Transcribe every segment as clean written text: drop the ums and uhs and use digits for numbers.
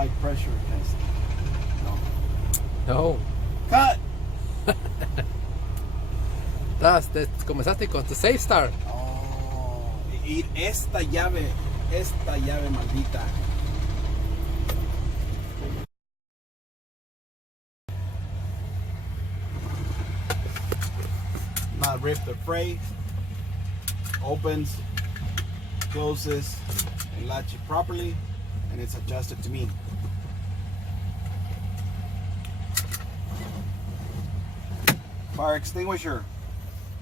applied pressure test. No. Cut! Comenzaste con tu safe start. Oh, y esta llave maldita. Not rip the fray. Opens, closes, and latch it properly, and it's adjusted to me. Fire extinguisher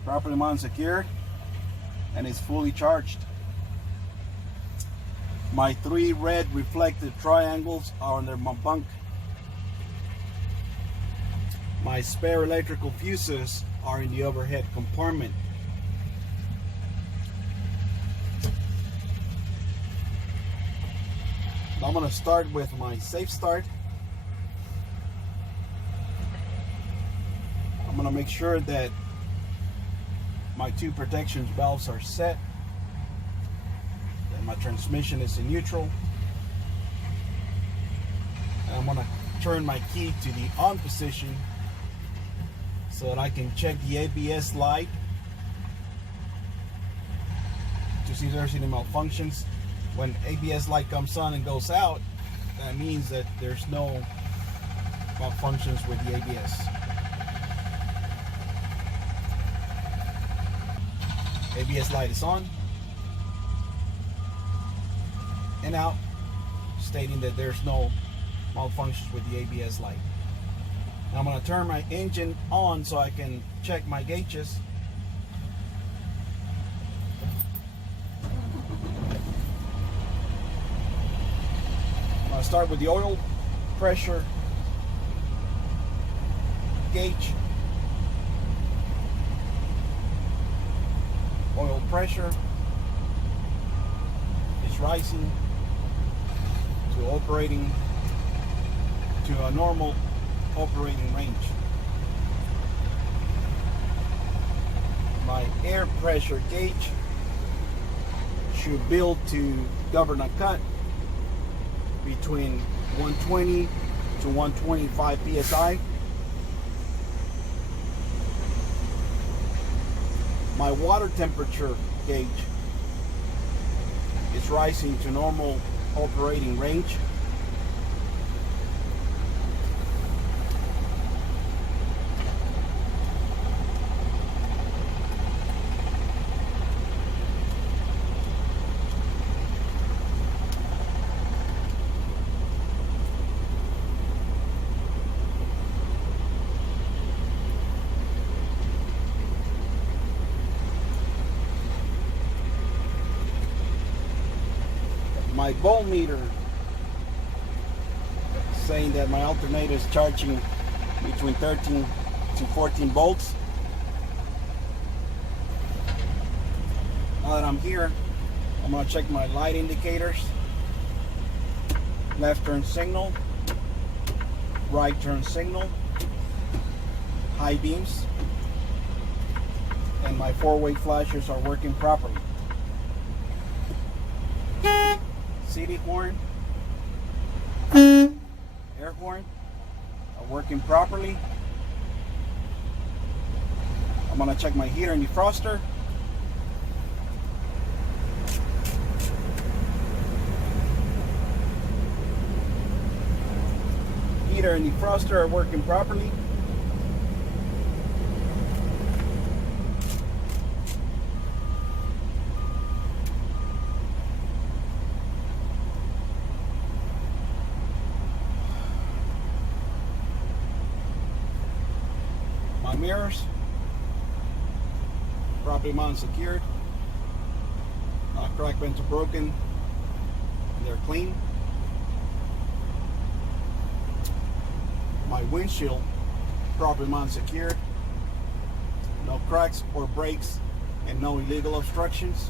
properly mounted, secured, and is fully charged. My 3 red reflective triangles are under my bunk. My spare electrical fuses are in the overhead compartment. I'm going to start with my safe start. I'm going to make sure that my 2 protection valves are set, that my transmission is in neutral, and I'm going to turn my key to the on position so that I can check the ABS light to see if there's any malfunctions. When ABS light comes on and goes out, that means that there's no malfunctions with the ABS. ABS light is on and out, stating that there's no malfunctions with the ABS light. Now I'm going to turn my engine on so I can check my gauges. I'm going to start with the oil pressure gauge. Oil pressure is rising to a normal operating range. My air pressure gauge should build to govern a cut between 120 to 125 psi. My water temperature gauge is rising to normal operating range. My voltmeter saying that my alternator is charging between 13 to 14 volts. Now that I'm here, I'm going to check my light indicators. Left turn signal, right turn signal, high beams, and my 4-way flashers are working properly. City horn, air horn are working properly. I'm going to check my heater and defroster. Heater and defroster are working properly. My mirrors properly mounted, secured, not cracked, bent, or broken, and they're clean. My windshield properly mounted, secured, no cracks or breaks, and no illegal obstructions.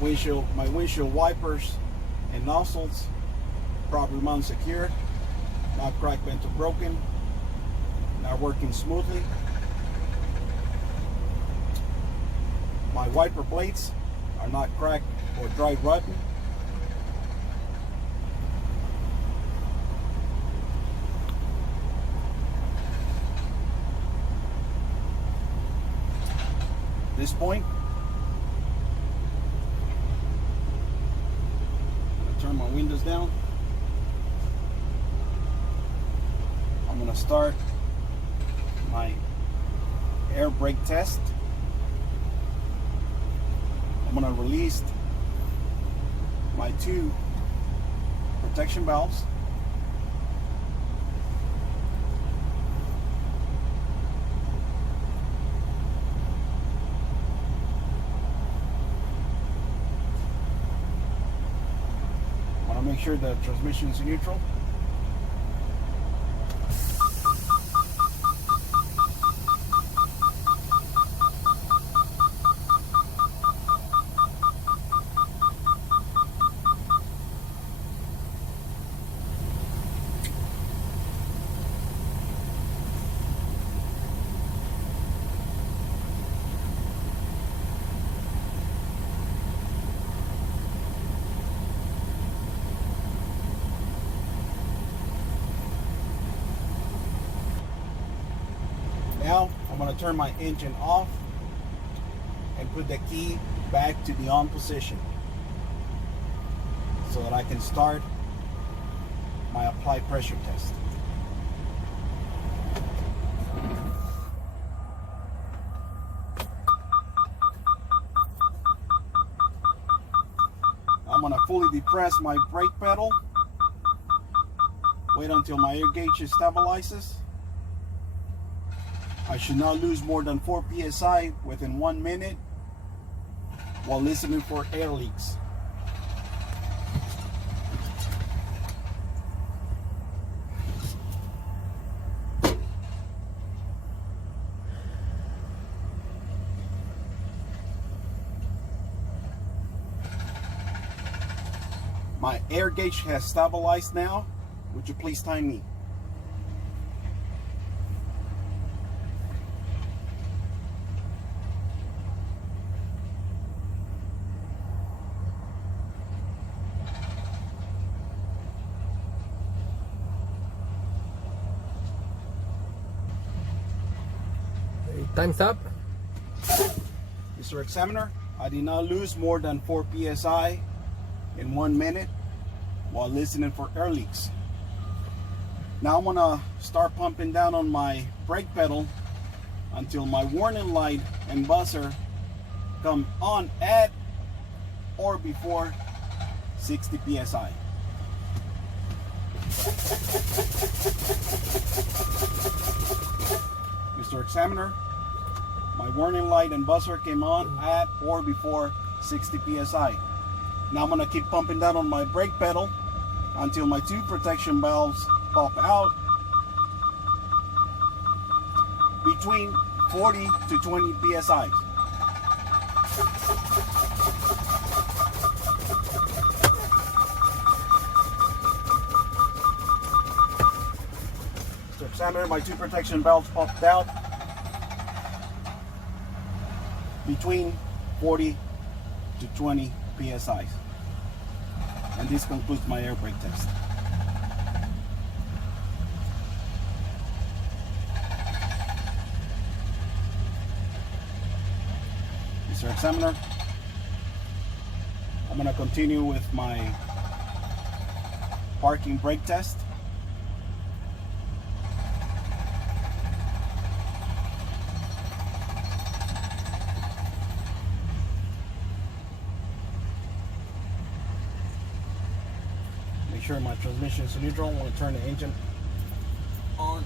My windshield wipers and nozzles properly mounted, secured, not cracked, bent, or broken, now working smoothly. My wiper blades are not cracked or dry rotten. At this point, I'm going to turn my windows down. I'm going to start my air brake test. I'm going to release my 2 protection valves. I want to make sure the transmission is neutral. Now I'm going to turn my engine off and put the key back to the on position so that I can start my applied pressure test. I'm going to fully depress my brake pedal. Wait until my air gauge stabilizes. I should not lose more than 4 psi within 1 minute while listening for air leaks. My air gauge has stabilized now. Would you please time me? Time's up. Mr. Examiner, I did not lose more than 4 psi in 1 minute while listening for air leaks. Now I'm gonna start pumping down on my brake pedal until my warning light and buzzer come on at or before 60 psi. Mr. Examiner, my warning light and buzzer came on at or before 60 psi. Now I'm going to keep pumping down on my brake pedal until my 2 protection valves pop out between 40 to 20 psi. Mr. Examiner, my 2 protection valves popped out between 40 to 20 psi. And this concludes my air brake test. Mr. Examiner, I'm going to continue with my parking brake test. Make sure my transmission is neutral. I want to turn the engine on.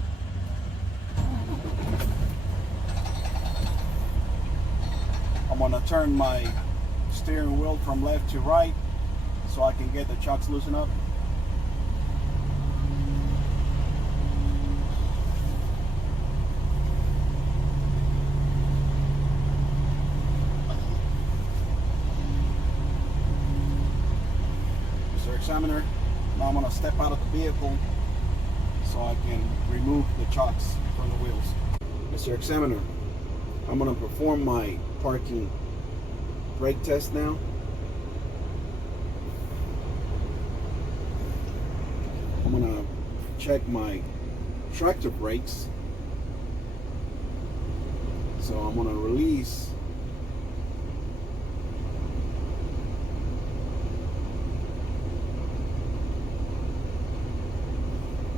I'm going to turn my steering wheel from left to right so I can get the chocks loosened up. Mr. Examiner, now I'm going to step out of the vehicle so I can remove the chocks from the wheels. Mr. Examiner, I'm going to perform my parking brake test now. I'm gonna check my tractor brakes. So I'm gonna release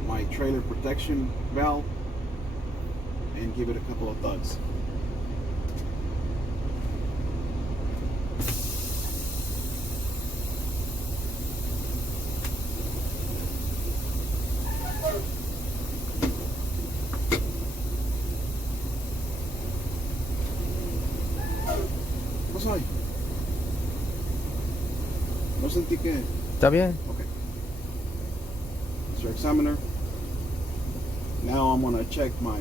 my trailer protection valve and give it a couple of thuds. ¿Qué pasó ahí? No sentí que... ¿Está bien? Okay. Mr. Examiner. Now I'm gonna check my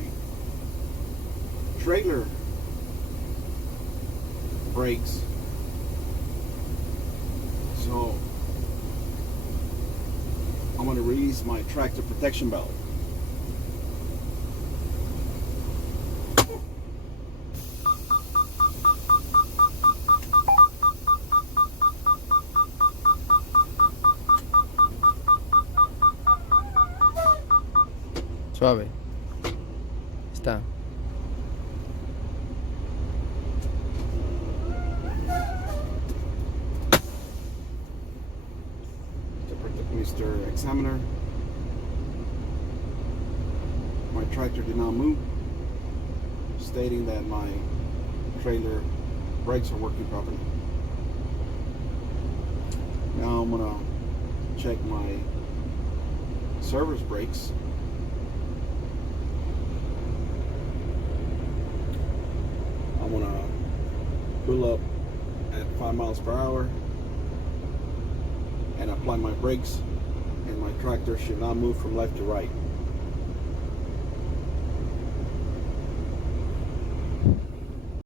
trailer brakes. So I'm gonna release my tractor protection valve. Suave. Está. Mr. Examiner, my tractor did not move, stating that my trailer brakes are working properly. Now I'm gonna check my service brakes. I'm gonna pull up at 5 miles per hour and apply my brakes, and my tractor should not move from left to right.